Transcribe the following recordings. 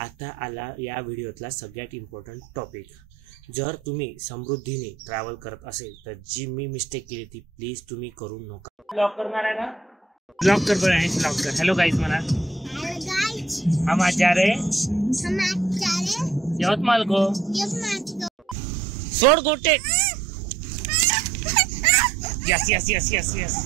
आता आला या व्हिडिओतला सगळ्यात इम्पॉर्टंट टॉपिक। जर तुम्ही समृद्धीने ट्रॅव्हल करत असेल तर जी मी मिस्टेक केली ती प्लीज तुम्ही करू नका। ब्लॉक करणार आहे ना, ब्लॉक कर बरं, ब्लॉक कर। हेलो गाइस म्हणा, हम आज जा रहे यवतमाल को। सोड गोटे। Yes yes yes yes yes.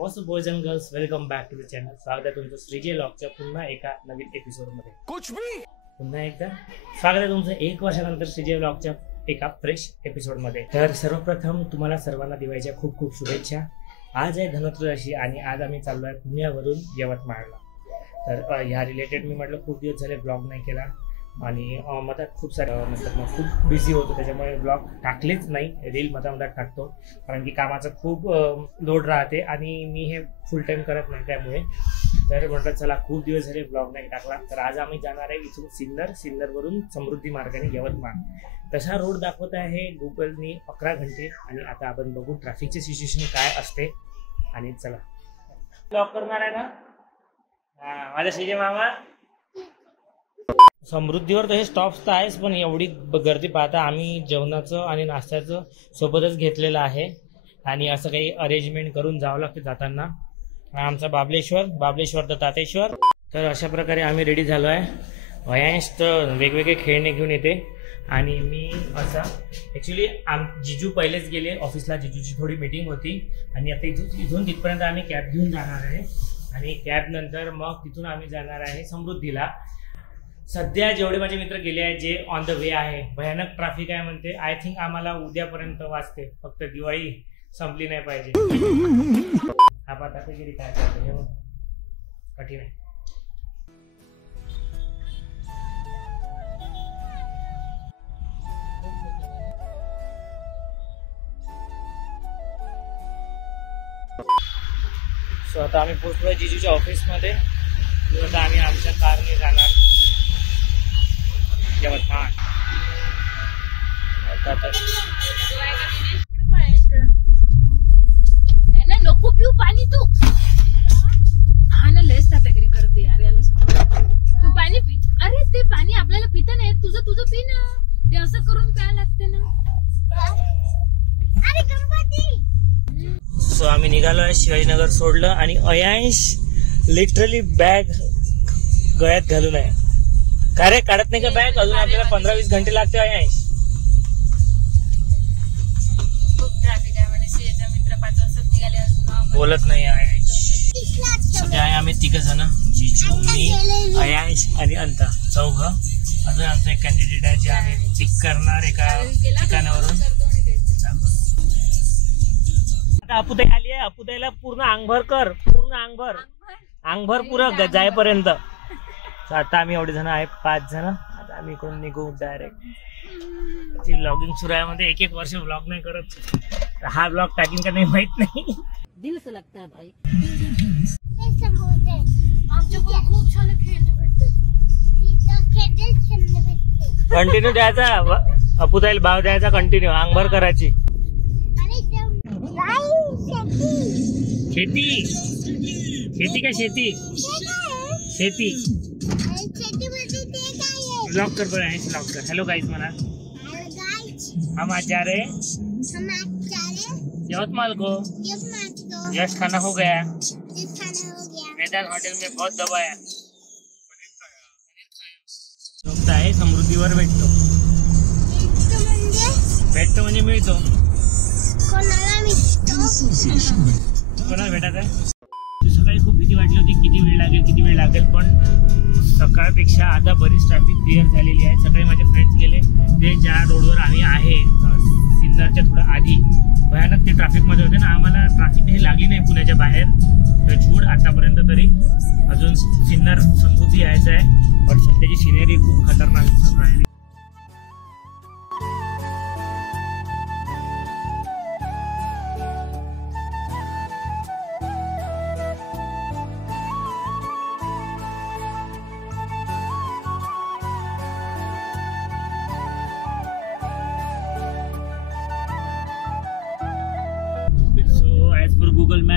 What's up boys and girls, welcome back to the channel. स्वागत आहे तुमचं श्रीजय व्लॉगच्या पुन्हा एका नवीन एपिसोडमध्ये। पुन्हा एकदा स्वागत आहे तुमचं 1 वर्षानंतर श्रीजय व्लॉगच्या एका फ्रेश एपिसोडमध्ये। तर सर्वप्रथम तुम्हाला सर्वांना दिवाळीच्या खूप खूप शुभेच्छा। आज आहे धनत्रयोदशी आणि आज आम्ही चाललो आहे पुण्यावरून यवतमाळला। तर ह्या रिलेटेड मी म्हटलं खूप दिवस झाले ब्लॉग नाही केला आणि मधात खूप सारे मतलब खूप बिझी होतो, त्याच्यामुळे ब्लॉग टाकलेच नाही। रील मधात टाकतो कारण की कामाचं खूप लोड राहते आणि मी हे फुल टाइम करत नाही, त्यामुळे तर म्हटलं चला खूप दिवस झाले ब्लॉग नाही टाकला। तर आज आम्ही जाणार आहे इथून सिन्नरवरून समृद्धी मार्गाने यवतमाळ। तसा रोड दाखवत आहे गुगलनी 11 घंटे आणि आता आपण बघू ट्रॅफिकचे सिच्युएशन काय असते। आणि चला ब्लॉग करणार आहे ना माझा श्रीजय मामा। समृद्धीवर तसे स्टॉप्स तर आहेच, पण एवढी गर्दी पाहता आम्ही जेवणाचं आणि नाश्त्याचं सोबतच घेतलेलं आहे आणि असं काही अरेंजमेंट करून जावं लागतं जाताना। आमचा बाबलेश्वर तर तातेश्वर। तर अशा प्रकारे आम्ही रेडी झालो आहे। वयांश तर वेगवेगळे खेळणे घेऊन येते आणि मी असा ॲक्च्युली जिजू पहिलेच गेले ऑफिसला, जिजूची थोडी मीटिंग होती आणि आता इथून तिथपर्यंत आम्ही कॅब घेऊन जाणार आहे आणि कॅब नंतर मग तिथून आम्ही जाणार आहे समृद्धीला। सध्या जेवढे माझे मित्र गेले आहेत जे ऑन द वे आहे, भयानक ट्रॅफिक आहे म्हणते। आय थिंक आम्हाला उद्यापर्यंत वाचते, फक्त दिवाळी संपली नाही पाहिजे। हा पातागिरी काय करते हे कठीण आहे। सो आता आम्ही पोहोचलो जिजूच्या ऑफिसमध्ये। आता आम्ही आमच्या कारने जाणार यवतमाळ। नको पिऊ पाणी तू। हा ना, लयच तात्यागिरी करते यार, याला तू पाणी पी। अरे ते पाणी आपल्याला पिता नाही, तुझं पी ना, ते असं करून प्यायला लागते ना। अरे गणपती। सो आम्ही निघालो आहे, शिवाजीनगर सोडलं आणि अयांश लिटरली बॅग गळ्यात घालून आहे। काय रे, काढत नाही का बॅग? अजून आपल्याला 15-20 घंटे लागते अयांश। खूप ट्रॅफिक आहे म्हणे, सीएचा मित्र 5 वाजता निघाले अजून बोलत नाही अयांश। सध्या आहे आम्ही 3 जण, जिजू, मी, अयांश आणि अंता, 4। अजून आमचं एक कॅन्डिडेट आहे जे आम्ही पिक करणार एका ठिकाणावरून। आता अपुताई आली आहे, अपुताईला पूर्ण अंगभर कर, पूर्ण अंगभर पुरं जायपर्यंत। आता आम्ही एवढे जण आहे, 5 जण। आता आम्ही इकडून निघू डायरेक्ट। व्लॉगिंग सुरू आहे मध्ये 1 वर्ष व्लॉग नाही करत, हा व्लॉग टाकीन का नाही माहित नाही। दिल से लगता है भाई। आमच्याकडे खूप छान खेळणे भेटते, कंटिन्यू द्यायचा अपुताईला, भाव द्यायचा कंटिन्यू, अंगभर करायची। शेती का शेती ब्लॉक कर बरं, ब्लॉक कर। हेलो गाइस म्हणा, हम आज जा रहे यवतमाल को। यश खाना हो गया, मैदान होटल में बहुत दबाया। सोपता आहे, समृद्धीवर भेटतो म्हणजे मिळतो। कोणाला भेटत आहे? सकाळी खूप भीती वाटली होती किती वेळ लागेल, पण सकाळपेक्षा आता बरीच ट्रॅफिक क्लिअर झालेली आहे। सकाळी माझे फ्रेंड्स गेले, ते ज्या रोडवर आम्ही आहे सिन्नरच्या थोडं आधी भयानक ते ट्रॅफिकमध्ये होते ना, आम्हाला ट्रॅफिक हे लागली नाही पुण्याच्या बाहेर। तर छूड आतापर्यंत तरी अजून सिन्नर समृद्धी यायचं आहे, पण सध्याची सिनेरी खूप खतरनाक दिसून राहिली।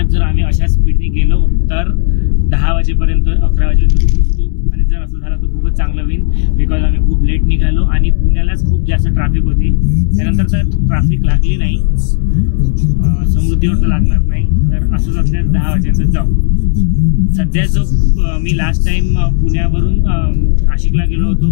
पुण्यात जर आम्ही अशा स्पीडने गेलो तर 10 वाजेपर्यंत 11 वाजेपर्यंत पोहोचतो. आणि जर असं झालं तर खूपच चांगलं होईल, बिकॉज आम्ही खूप लेट निघालो आणि पुण्यालाच खूप जास्त ट्रॅफिक होती. त्यानंतर तर ट्रॅफिक लागली नाही, समृद्धीवर तर लागणार नाही, तर असंच असल्यास 10 वाजेपर्यंत जाऊ. सध्या जो मी लास्ट टाइम पुण्यावरून नाशिकला गेलो होतो,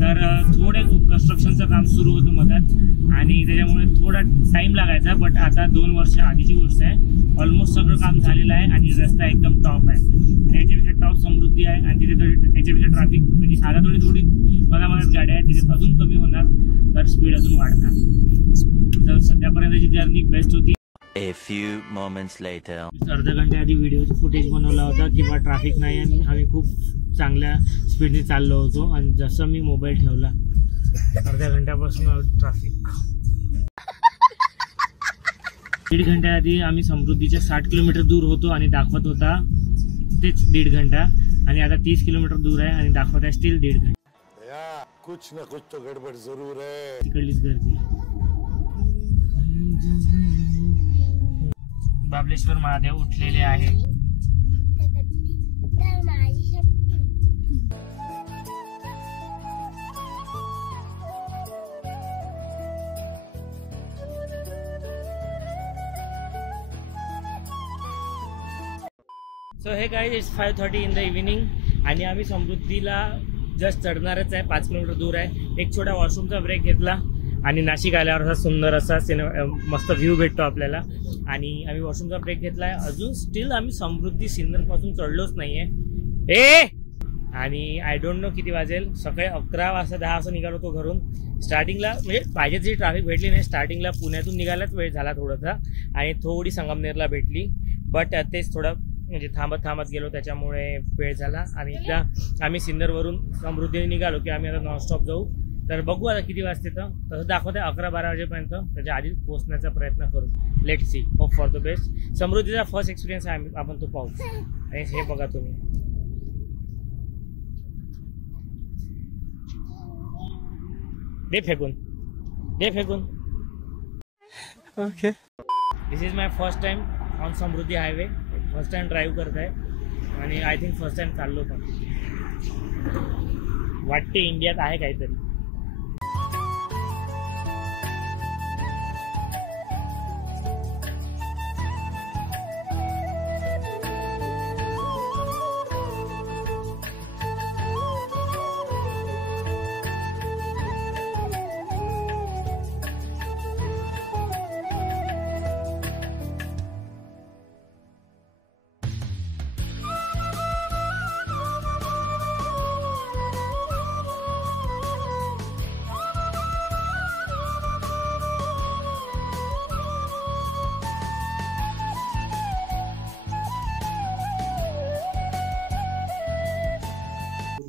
तर थोडे कन्स्ट्रक्शनचं काम सुरू होतं मधात आणि त्याच्यामुळे थोडा टाईम लागायचा. बट आता 2 वर्ष आधीची गोष्ट आहे, ऑलमोस्ट सगळं काम झालेलं आहे आणि रस्ता एकदम टॉप आहे. आणि याच्यापेक्षा टॉप समृद्धी आहे आणि तिथे याच्यापेक्षा ट्रॅफिक म्हणजे आता थोडी मधामधात गाड्या आहेत, तिथे अजून कमी होणार, तर स्पीड अजून वाढणार. तर सध्यापर्यंतची जर्नी बेस्ट होती. A few moments later. अर्धा घंट्या आधी व्हिडिओचा फुटेज बनवला होता की बा ट्रॅफिक नाही आणि आम्ही खूप चांगल्या स्पीडने चाललो होतो. आणि जसं मी मोबाईल ठेवला अर्ध्या घंट्यापासून ट्रॅफिक. 1.5 घंट्या आधी आम्ही समृद्धीच्या 60 किलोमीटर दूर होतो आणि दाखवत होता तेच 1.5 घंटा, आणि आता 30 किलोमीटर दूर आहे आणि दाखवत आहे स्टील 1.5 घंटा. कुछ ना कुछ तो गडबड जरूर है. तिकडलीच गर्दी. बाबलेश्वर महादेव उठलेले आहे. सो हे guys, it's 5:30 in the evening आणि आम्ही समृद्धीला जस्ट चढणारच आहे. 5 किलोमीटर दूर आहे. एक छोटा वॉशरूमचा ब्रेक घेतला आणि नाशिक आल्यावर असा सुंदर असा मस्त व्ह्यू भेटतो आपल्याला. आणि आम्ही वॉशरूमचा ब्रेक घेतला आहे. अजून स्टील आम्ही समृद्धी सिन्नरपासून चढलोच नाही आहे. आणि आय डोंट नो किती वाजेल. सकाळी 11 वाजता 10 वाजता निघालो होतो घरून. स्टार्टिंगला म्हणजे पाहिजे तशी ट्रॅफिक भेटली नाही. स्टार्टिंगला पुण्यातून निघायलाच वेळ झाला थोडासा आणि थोडी संगमनेरला भेटली. बट तेच थोडं म्हणजे थांबत गेलो, त्याच्यामुळे वेळ झाला. आणि एकदा आम्ही सिन्नरवरून समृद्धीने निघालो की आम्ही आता नॉनस्टॉप जाऊ. तर बघू आता किती वाजते, तर तसं दाखवत आहे 11-12 वाजेपर्यंत. त्याच्या आधी पोहोचण्याचा प्रयत्न करू. Let see, hope for the best. समृद्धीचा फर्स्ट एक्सपिरियन्स आहे, आपण तो पाहू. आणि हे बघा तुम्ही, दे फेकून. Okay. This is my first time on Samruddhi highway. First time drive करत आहे आणि आय थिंक फर्स्ट टाइम चाललो पण. वाटते इंडियात आहे काहीतरी.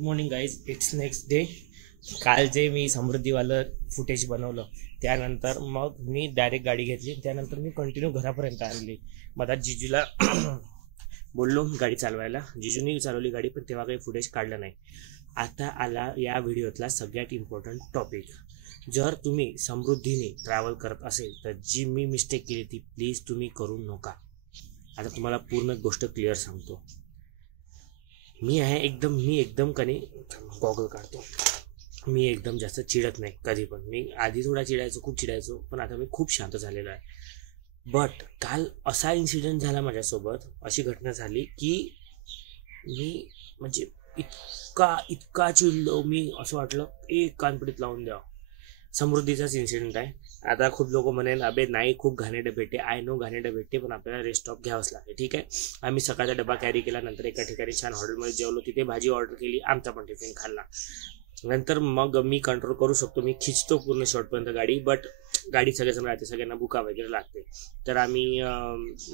Morning guys, it's next day. काल जे मी समृद्धीवालं फुटेज बनवलं त्यानंतर मग मी डायरेक्ट गाडी घेतली. त्यानंतर मी कंटिन्यू घरापर्यंत आणली. मधात जिजूला बोललो गाडी चालवायला. जिजूनी चालवली गाडी, पण तेव्हा काही फुटेज काढलं नाही. आता आला या व्हिडिओतला सगळ्यात इम्पॉर्टंट टॉपिक. जर तुम्ही समृद्धीने ट्रॅव्हल करत असेल तर जी मी मिस्टेक केली ती प्लीज तुम्ही करू नका. आता तुम्हाला पूर्ण गोष्ट क्लिअर सांगतो. मी एकदम कधी गॉगल काढतो. मी एकदम जास्त चिडत नाही कधी पण. मी आधी थोडा खूप चिडायचो, पण आता मी खूप शांत झालेलो आहे. बट काल असा इन्सिडेंट झाला माझ्यासोबत, अशी घटना झाली की मी म्हणजे इतका चिडलो मी, असं वाटलं एक कानपडीत लावून द्यावं. समृद्धीचाच इन्सिडेंट आहे. आता खूप लोक म्हणेल अबे नाही खूप घाणेरडे भेटते. आय नो घाणेरडे भेटते, पण आपल्याला रेस्ट स्टॉप घ्यावंच लागते. ठीक आहे. आम्ही सकाळचा डबा कॅरी केला, नंतर एका ठिकाणी छान हॉटेलमध्ये जेवलो, तिथे भाजी ऑर्डर केली, आमचा पण टिफिन खाल्ला. नंतर मग मी कंट्रोल करू शकतो, मी खिचतो पूर्ण शॉर्टपर्यंत गाडी. बट गाडी सगळेजण राहते, सगळ्यांना भुका वगैरे लागते. तर आम्ही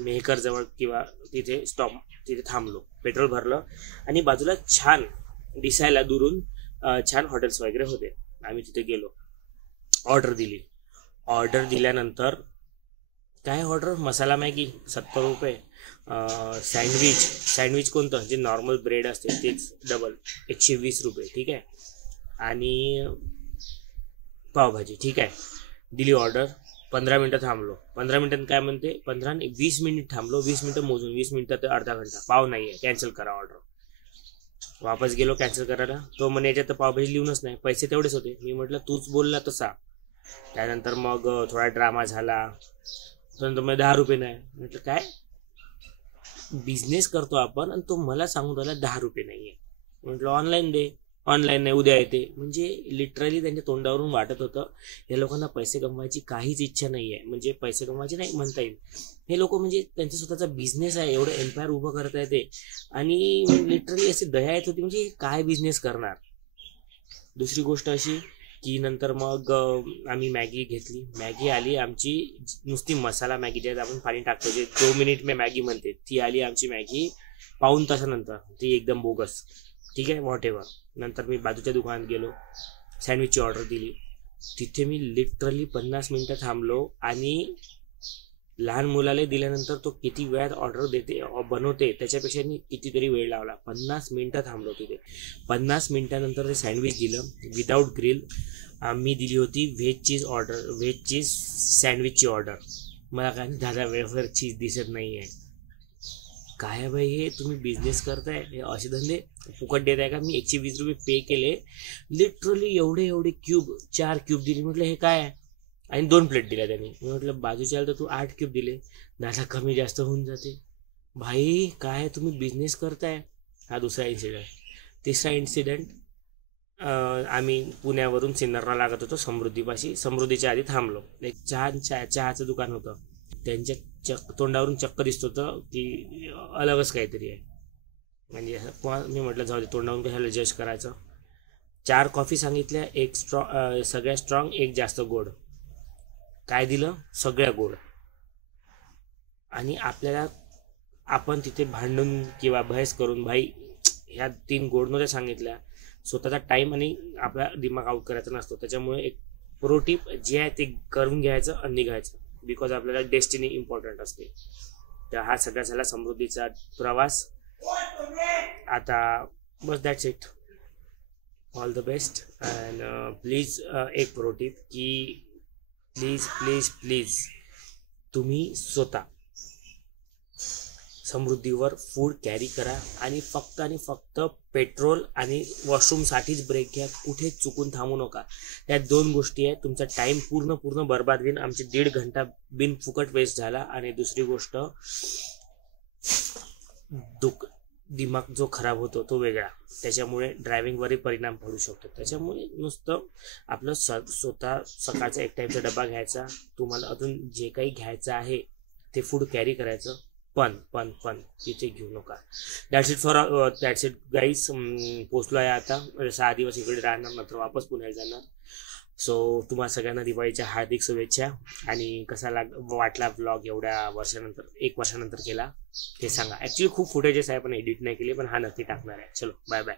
मेहकरजवळ किंवा तिथे थांबलो, पेट्रोल भरलं आणि बाजूला छान दिसायला दुरून छान हॉटेल्स वगैरे होते. आम्ही तिथे गेलो, ऑर्डर दिली. ऑर्डर दिल्यानंतर काय ऑर्डर, मसाला मॅगी 70 रुपये, सँडविच कोणतं जे नॉर्मल ब्रेड असते तेच डबल 120 रुपये. ठीक आहे. आणि पावभाजी. ठीक आहे, दिली ऑर्डर. 15 मिनिटं थांबलो. 15 मिनिटांत काय म्हणते 15 आणि 20 मिनिट थांबलो. 20 मिनिटं मोजून 20 मिनिटात अर्धा घंटा. पाव नाही आहे, कॅन्सल करा ऑर्डर. वापस गेलो कॅन्सल करायला. तो म्हणे याच्यात तर पावभाजी लिहूनच नाही, पैसे तेवढेच होते. मी म्हटलं तूच बोलला तसा. त्यानंतर मग थोडा ड्रामा झाला. त्यानंतर मग 10 रुपये नाही. म्हटलं काय बिझनेस करतो आपण आणि तो मला सांगून राहिला 10 रुपये नाही आहे. म्हटलं ऑनलाईन दे. ऑनलाईन नाही, उद्या येते. म्हणजे लिटरली त्यांच्या तोंडावरून वाटत होतं या लोकांना पैसे कमवायची काहीच इच्छा नाही आहे. म्हणजे पैसे कमवायचे नाही म्हणता येईल. हे लोक म्हणजे त्यांचा स्वतःचा बिझनेस आहे, एवढं एम्पायर उभं करत आहे ते. आणि लिटरली अशी दया येत होती, म्हणजे काय बिझनेस करणार. दुसरी गोष्ट अशी की नंतर मग आम्ही मॅगी घेतली. मॅगी आली आमची, नुसती मसाला मॅगी ज्यात आपण पाणी टाकतो, जे 2 मिनिट में मॅगी म्हणते, ती आली आमची मॅगी पाऊण तासानंतर. ती एकदम बोगस. ठीक आहे, व्हॉट एव्हर. नंतर मी बाजूच्या दुकानात गेलो, सँडविचची ऑर्डर दिली. तिथे मी लिटरली 50 मिनिटं थांबलो. आणि लहान मुलाला दिल्यानंतर तो किती वेळात ऑर्डर देते बनवते त्याच्यापेक्षा मी कितीतरी वेळ लावला. 50 मिनिटं थांबलो तिथे. 50 मिनिटानंतर ते सँडविच दिलं विदाऊट ग्रिल. मी दिली होती veg cheese order, veg cheese सँडविचची ऑर्डर. मला काय दादा वेफर चीज दिसत नाही आहे. काय बाई हे तुम्ही बिझनेस करताय, हे असे धंदे फुकट देत आहे का. मी 120 रुपये पे केले. लिटरली एवढे क्यूब, 4 क्यूब दिली. म्हटलं हे काय आहे. आणि 2 प्लेट दिल्या त्यांनी. मी म्हटलं बाजूच्या तर तू 8 क्यूब दिले, दादा कमी जास्त होऊन जाते. भाई काय तुम्ही बिझनेस करताय. हा दुसरा इन्सिडेंट. तिसरा इन्सिडेंट, आम्ही पुण्यावरून सिन्नरला लागत होतो समृद्धीपाशी. समृद्धीच्या आधी थांबलो. एक चहाचं दुकान होतं. त्यांच्या तोंडावरून चक्क दिसत होतं की अलगच काहीतरी आहे. म्हणजे मी म्हटलं जाऊ दे, तोंडावरून कशाला जज करायचं. 4 कॉफी सांगितल्या, एक सगळ्या स्ट्रॉंग, एक जास्त गोड. काय दिलं, सगळ्या गोड. आणि आपण तिथे भांडून किंवा बहस करून भाई ह्या 3 गोड नव्हत्या सांगितल्या. स्वतःचा टाईम आणि आपला दिमाग आउट करायचा नसतो. त्याच्यामुळे एक प्रो टिप जे आहे ते करून घ्यायचं आणि निघायचं. बिकॉज आपल्याला डेस्टिनी इम्पॉर्टंट असते. तर हा सगळा झाला समृद्धीचा प्रवास. आता बस that's it. All the best. And please एक प्रो टिप की प्लीज तुम्ही स्वतः समृद्धीवर फूड कॅरी करा. आणि फक्त पेट्रोल आणि वॉशरूमसाठीच ब्रेक घ्या. कुठे चुकून थांबू नका. त्या 2 गोष्टी आहेत. तुमचा टाईम पूर्ण बर्बाद होईल. आमचे 1.5 घंटा बिनफुकट वेस्ट झाला. आणि दुसरी गोष्ट, दिमाग जो खराब होतो तो वेगळा. त्याच्यामुळे ड्रायव्हिंगवरही परिणाम पडू शकतो. त्याच्यामुळे नुसतं आपलं स्वतः सकाळचा एक टाईमचा डबा घ्यायचा. तुम्हाला अजून जे काही घ्यायचं आहे ते फूड कॅरी करायचं. पण तिथे घेऊ नका. That's it guys. पोचलो आहे आता. 6 दिवस इकडे राहणार, नंतर वापस पुण्याला जाणार. सो तुम्हाला सगळ्यांना दिवाळीच्या हार्दिक शुभेच्छा. आणि कसा वाटला व्लॉग एवढ्या वर्षानंतर, 1 वर्षानंतर केला ते सांगा. ॲक्च्युली खूप फुटेजेस आहे पण एडिट नाही केले, पण हा नक्की टाकणार आहे. चलो बाय बाय.